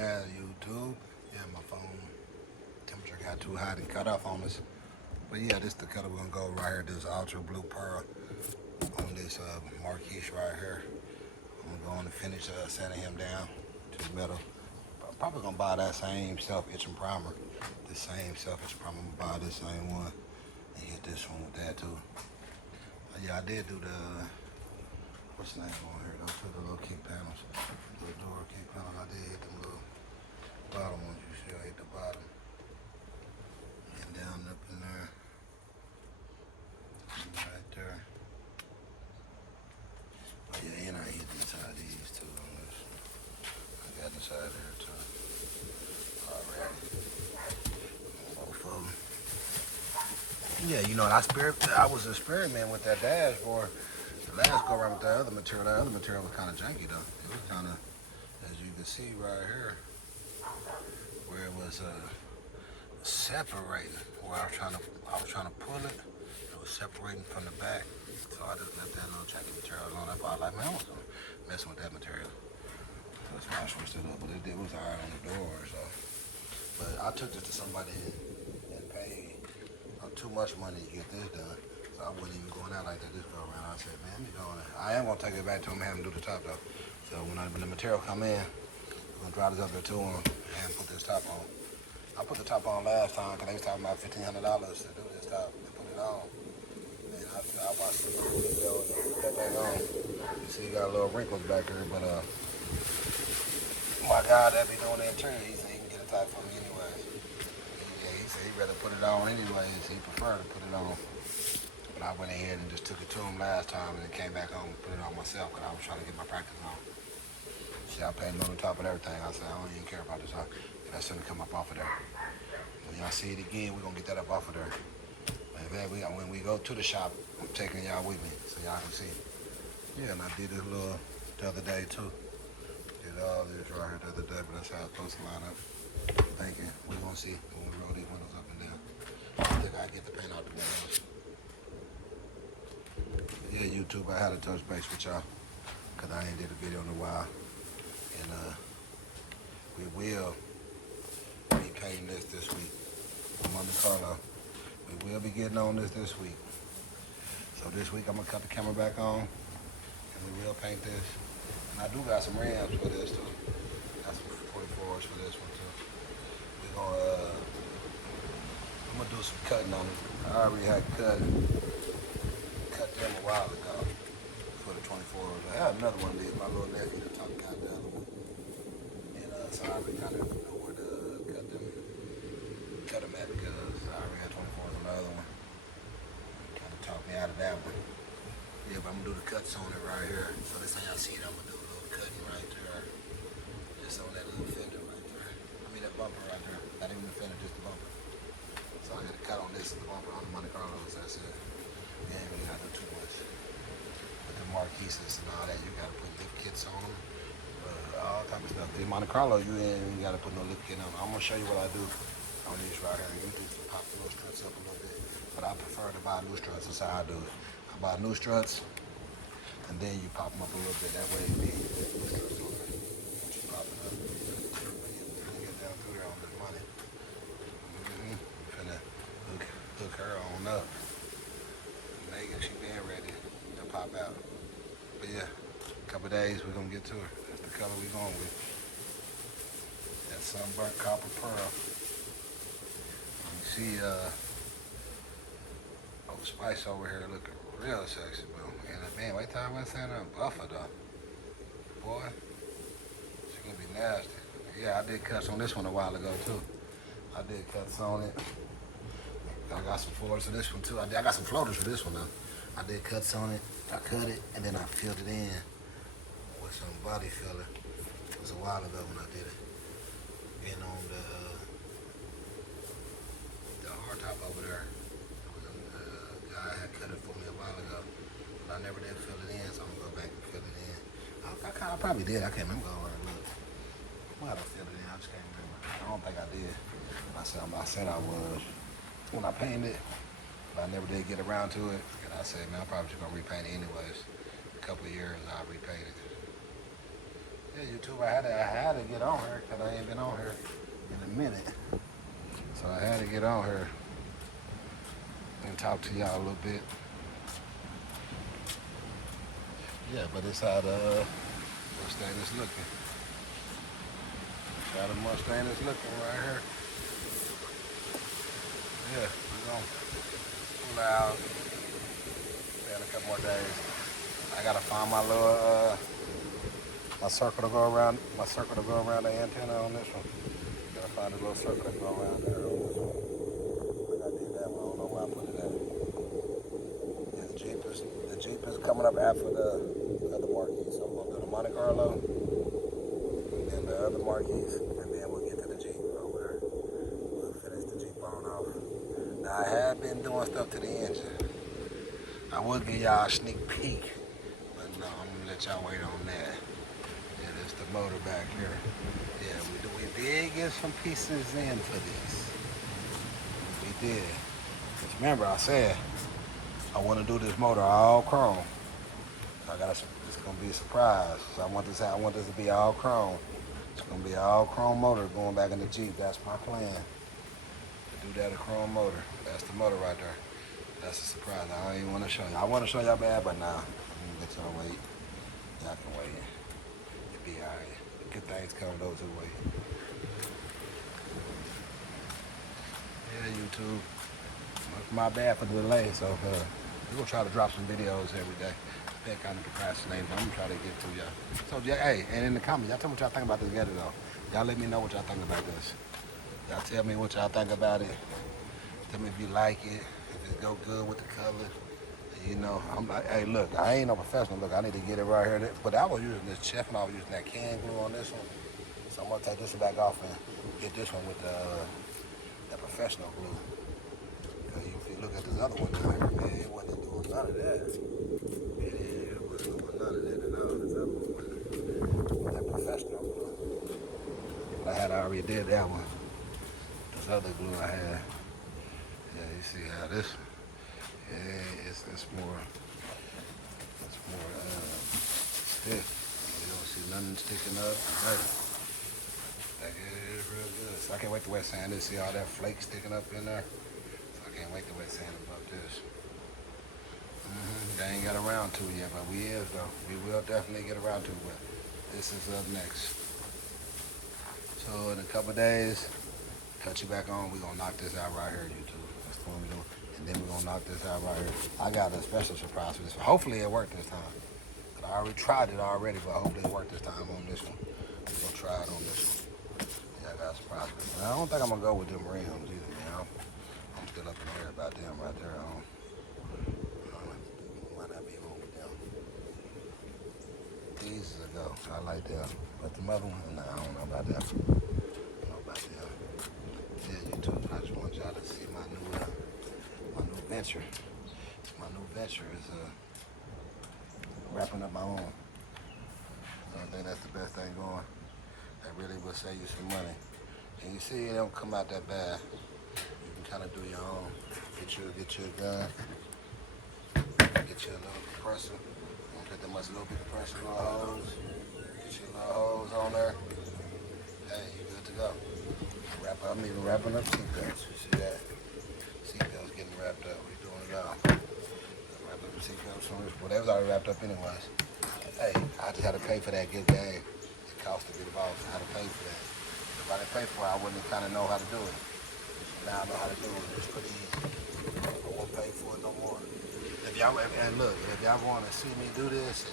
there, YouTube. Yeah, my phone temperature got too hot and cut off on us. But yeah, this the color we're gonna go right here. This ultra blue pearl on this Marquise right here. I'm gonna go on and finish sanding him down to the metal. I'm probably gonna buy that same self-etching primer. The same self-etching primer. I'm gonna buy this same one and hit this one with that too. Yeah, I did do the what's the name on here? Those two the little kick panels, the door kick panels. I did hit them little bottom ones. You see, I hit the bottom and down up in there, right there. Oh yeah, and I hit inside these too. I got inside there too. Alright. Both of them. Yeah, you know, I was experimenting with that dashboard. The last go around with that other material. That other material was kind of janky though. It was kind of, as you can see right here, where it was separating. Where I was trying to pull it. It was separating from the back. So I just left that little janky material alone. That's why I like, man, I wasn't messing with that material. So that's why I switched it up. But it was alright on the door. So, but I took this to somebody and paid too much money to get this done. So I wasn't even going out like that this go around. I said, man, let me go on it. I am gonna take it back to him and have him do the top though. So when the material come in, I'm gonna drive this up there to him and put this top on. I put the top on last time because they was talking about $1,500 to do this top and put it on. And I watched the video and put that thing on. You see, you got a little wrinkles back here, but my guy that be doing the interior, he said he can get a top for me anyway. He said he'd rather put it on anyways. He preferred to put it on. But I went ahead and just took it to him last time and then came back home and put it on myself because I was trying to get my practice on. See, I painted on the top and everything. I said, I don't even care about this. That shouldn't come up off of there. When y'all see it again, we're going to get that up off of there. When we go to the shop, I'm taking y'all with me so y'all can see. Yeah, and I did this little the other day too. Did all this right here the other day, but that's how it's supposed to line up. Thinking we're going to see when we roll these windows up and down. I think I get the paint out the windows. Yeah, YouTube, I had to touch base with y'all because I ain't did a video in a while. And we will be painting this week. Monte Carlo. We will be getting on this week. So this week I'm going to cut the camera back on and we will paint this. And I do got some rims for this too. Got some 44s for this one too. We're going to, I'm going to do some cutting on it. I already had cut them a while ago for the 24s. I have another one of these, my little nephew, the top guy, the other one. And so I already kind of know where to cut them at because I already had 24s on the other one. Kind of talked me out of that one. Yeah, but I'm going to do the cuts on it right here. So this thing y'all see it, I'm going to do a little cutting right there. Just on that little fender right there. I mean that bumper right there. Not even the fender, just the bumper. So I got to cut on this and the bumper on the Monte Carlos, that's it. You ain't really got to do too much. With the Marquises and all that, you got to put lift kits on them. All type of stuff. In Monte Carlo, you ain't got to put no lift kit on them. I'm going to show you what I do on these right here. You just pop the little struts up a little bit. But I prefer to buy new struts. That's how I do it. I buy new struts, and then you pop them up a little bit. That way, new struts on there. Once you pop it up, you get down through there on this money. I'm finna hook her on up. Megan, she been ready to pop out. But yeah, a couple days we're gonna get to her. That's the color we're going with. That sunburnt copper pearl. You see Old Spice over here looking real sexy, bro. And man, wait till I went saying her buffer though. Boy, she gonna be nasty. Yeah, I did cuts on this one a while ago too. I did cuts on it. I got some floors for this one too. I got some floaters for this one though. I did cuts on it. I cut it and then I filled it in with some body filler. It was a while ago when I did it. And on the hard top over there, the guy had cut it for me a while ago. But I never did fill it in, so I'm gonna go back and fill it in. I probably did. I can't remember where I looked. I might have filled it in. I just can't remember. I don't think I did. I said I was when I painted it, but I never did get around to it. And I said, man, I'm probably just gonna repaint it anyways. A couple of years, I'll repaint it. Yeah, YouTube, I had to get on here because I ain't been on here in a minute. So I had to get on here and talk to y'all a little bit. Yeah, but it's how the Mustang is looking. It's how the Mustang is looking right here. Yeah, we're gonna pull out. In a couple more days. I gotta find my little my circle to go around. My circle to go around the antenna on this one. Gotta find a little circle to go around there on this one. Like I did that one. I don't know where I put it at. Yeah, the Jeep is coming up after the other Marquis. So I'm gonna do the Monte Carlo, and then the other Marquis, and then we'll get to the Jeep over there. We'll finish the Jeep on off. Now I have been doing stuff to the engine. I would give y'all a sneak peek, but no, I'm gonna let y'all wait on that. Yeah, there's the motor back here. Yeah, we did get some pieces in for this. We did. Cause remember, I said I want to do this motor all chrome. So it's gonna be a surprise. So I want this to be all chrome. It's gonna be an all chrome motor going back in the Jeep. That's my plan. To do that a chrome motor. That's the motor right there. That's a surprise. I don't even want to show you. I want to show y'all bad, but nah. I'm gonna let y'all wait. Y'all can wait. It'll be alright. Good things come to those who wait. Yeah, YouTube. My bad for the delay. So we're gonna try to drop some videos every day. Been kind of procrastinating, but I'm gonna try to get to y'all. So yeah, hey, and in the comments, y'all tell me what y'all think about this together though. Y'all let me know what y'all think about this. Y'all tell me what y'all think about it. Tell me if you like it. If it go good with the color, you know, I'm like, hey, look, I ain't no professional. Look, I need to get it right here. But I was using this Chef and I was using that can glue on this one. So I'm gonna take this one back off and get this one with the professional glue. Because if you look at this other one down here, man, it wasn't doing none of that. Yeah, it wasn't doing none of that at all. This other one with that professional glue. But I already did that one. This other glue I had. Yeah, you see how this, yeah, it's more stiff. You don't see nothing sticking up. Right. Like it is real good. So I can't wait to wet sand this. See all that flake sticking up in there. So I can't wait to wet sand about this. They ain't got around to it yet, but we is though. We will definitely get around to it. But this is up next. So in a couple days, cut you back on. We're gonna knock this out right here, YouTube. That's what we're doing. And then we're gonna knock this out right here. I got a special surprise for this. Hopefully it worked this time. But I already tried it already, but hopefully it worked this time on this one. We're gonna try it on this one. Yeah, I got a surprise for this. I don't think I'm gonna go with them rims either, man. I'm still up in the air about them right there. Might not be on with them. These is a go. I like them. But the other one, nah, I don't know about them. I don't know about them. Yeah, YouTube, I just want y'all to see my new venture. My new venture is wrapping up my own. So I think that's the best thing going. That really will save you some money. And you see it don't come out that bad. You can kind of do your own. Get you a gun. Get you a little compressor. Don't get that much little bit compressor, little hose. Get you a little hose on there. Hey, you good to go. I'm even wrapping up seatbelts. You see that? Seatbelts getting wrapped up. We're doing it all. Wrap up the seatbelts. Well, they was already wrapped up anyways. Hey, I just had to pay for that good game. It cost to get involved. I had to pay for that. If I didn't pay for it, I wouldn't kind of know how to do it. Now I know how to do it. It's pretty easy. I won't pay for it no more. If y'all want to see me do this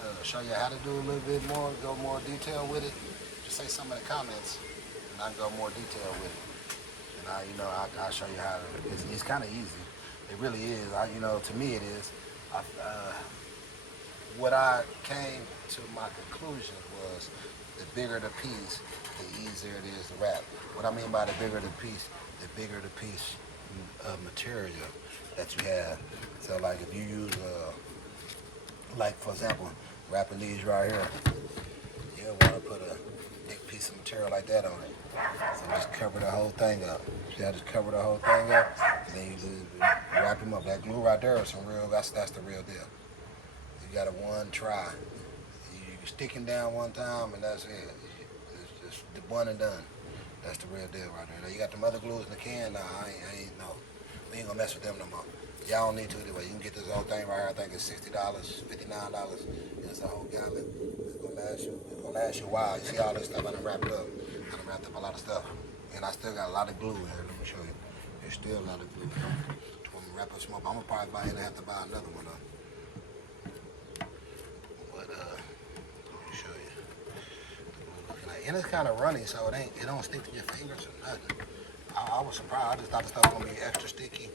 and show you how to do a little bit more, go more detail with it, just say something in the comments, and I can go more detail with it. And I'll show you how to. It's kind of easy. It really is. To me it is. What I came to my conclusion was the bigger the piece, the easier it is to wrap. What I mean by the bigger the piece of material that you have. So like if you use, like for example, wrapping these right here, you don't want to put a big piece of material like that on it. So just cover the whole thing up. See, I just cover the whole thing up, and then you just wrap them up. That glue right there is that's the real deal. You got a one try. You You stick him down one time and that's it. It's just the one and done. That's the real deal right there. Now you got them other glues in the can. Nah, I ain't no. We ain't gonna mess with them no more. Y'all don't need to anyway. You can get this whole thing right here. I think it's $60, $59. It's a whole gallon. It's gonna last you. It's gonna last you a while. You see all this stuff I done wrapped up. I done wrapped up a lot of stuff, and I still got a lot of glue in here. Let me show you. There's still a lot of glue. I'm gonna wrap up some more. I'm gonna probably buy it and have to buy another one up. But let me show you. And it's kind of runny, so it don't stick to your fingers or nothing. I was surprised. I just thought the stuff was gonna be extra sticky.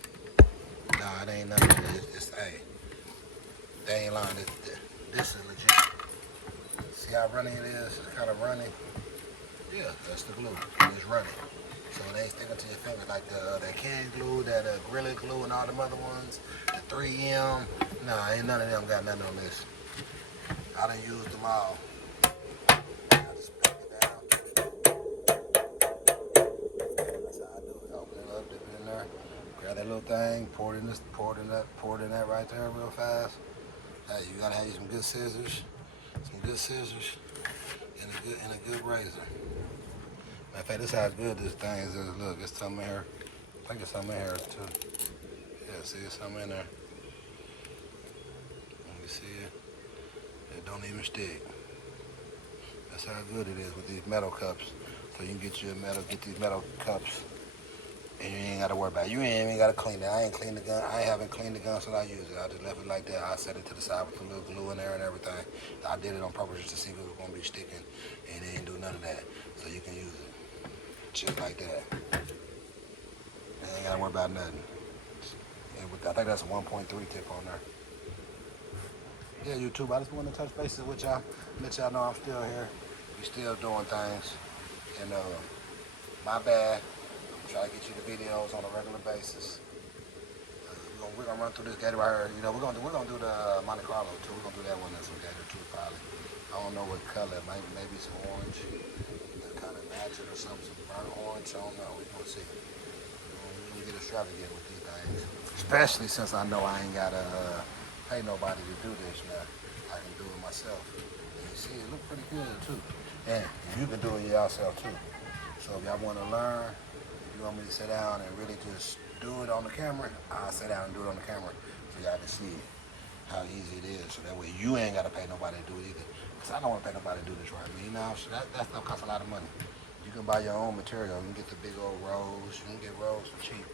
Nah, it ain't nothing. It's hey, they ain't lying. This is legit. See how runny it is? It's kind of runny. Yeah, that's the glue. It's runny. So it ain't sticking to your fingers like that can glue, that Gorilla Glue, and all them other ones. The 3M. Nah, ain't none of them got nothing on this. I done used them all. I just pack it down. That's how I do it. Open it up, dip it in there. Grab that little thing, pour it in that right there real fast. Hey, you gotta have some good scissors, and a good razor. Matter of fact, this is how good this thing is. Look, it's something in here. I think it's something in here too. Yeah, see, it's something in there. Let me see it. It don't even stick. That's how good it is with these metal cups. So you can get these metal cups, and you ain't gotta worry about it. You ain't even gotta clean it. I ain't cleaned the gun. I haven't cleaned the gun since I used it. I just left it like that. I set it to the side with a little glue in there and everything. I did it on purpose just to see if it was gonna be sticking, and it ain't do none of that. So you can use it just like that. You ain't gotta worry about nothing. I think that's a 1.3 tip on there. Yeah, YouTube, I just want to touch bases with y'all, let y'all know I'm still here. We still doing things, and my bad. I'm trying to get you the videos on a regular basis. We're gonna run through this gator right here. You know, we're gonna do the Monte Carlo too. We're gonna do that one that's some gator too, probably. I don't know what color. Maybe some orange. Kind of match it or something. Some burnt orange. I don't know. We're gonna see. We're gonna get extravagant with these things. Especially since I know I ain't gotta pay nobody to do this now. I can do it myself. And you see, it look pretty good too. And you can do it yourself too. So if y'all want to learn, if you want me to sit down and really just do it on the camera, I'll sit down and do it on the camera so y'all can see how easy it is. So that way you ain't got to pay nobody to do it either. Because I don't want to pay nobody to do this right. You know, so that stuff costs a lot of money. You can buy your own material. You can get the big old rolls. You can get rolls for cheap.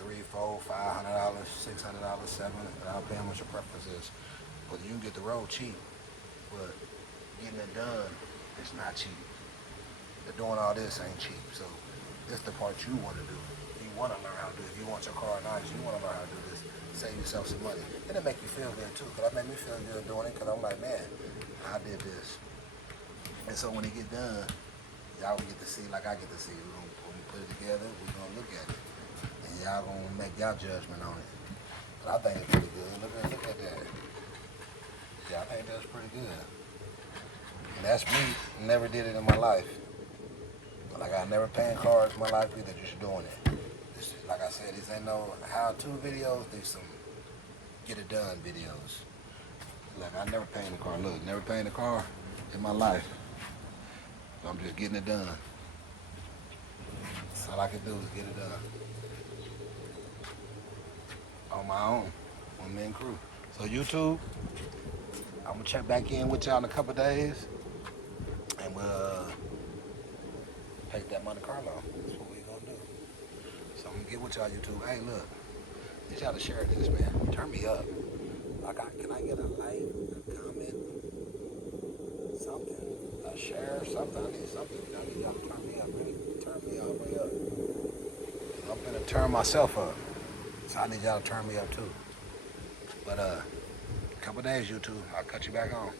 $300, $400, $500, $600, $700. I'll pay how much your preference is. But you can get the roll cheap. But getting it done, it's not cheap. Doing all this ain't cheap. So this is the part you want to do. You want to learn how to do it. If you want your car nice, you want to learn how to do this. Save yourself some money. And it make you feel good too. Because that made me feel good doing it. Because I'm like, man, I did this. And so when it get done, y'all will get to see like I get to see. When we put it together, we're going to look at it. And y'all going to make y'all judgment on it. But I think it's pretty good. Look at that. Yeah, I think that's pretty good. And that's me. Never did it in my life. Like I never paying cards in my life either, just doing it. This, like I said, these ain't no how-to videos, these some get it done videos. Like I never paid the car. Look, never paid the car in my life. So I'm just getting it done. That's all I can do is get it done. On my own, one man crew. So YouTube, I'm gonna check back in with y'all in a couple days, and we'll take that Monte Carlo. That's what we gonna do. So I'm gonna get with y'all YouTube. Hey, look, need y'all to share this, man. Turn me up. Can I get a like, a comment, something, a share, something? I need something. I need y'all to turn me up, really. Turn me all the way up. I'm gonna turn myself up. So I need y'all to turn me up too. But a couple days, YouTube. I'll cut you back on.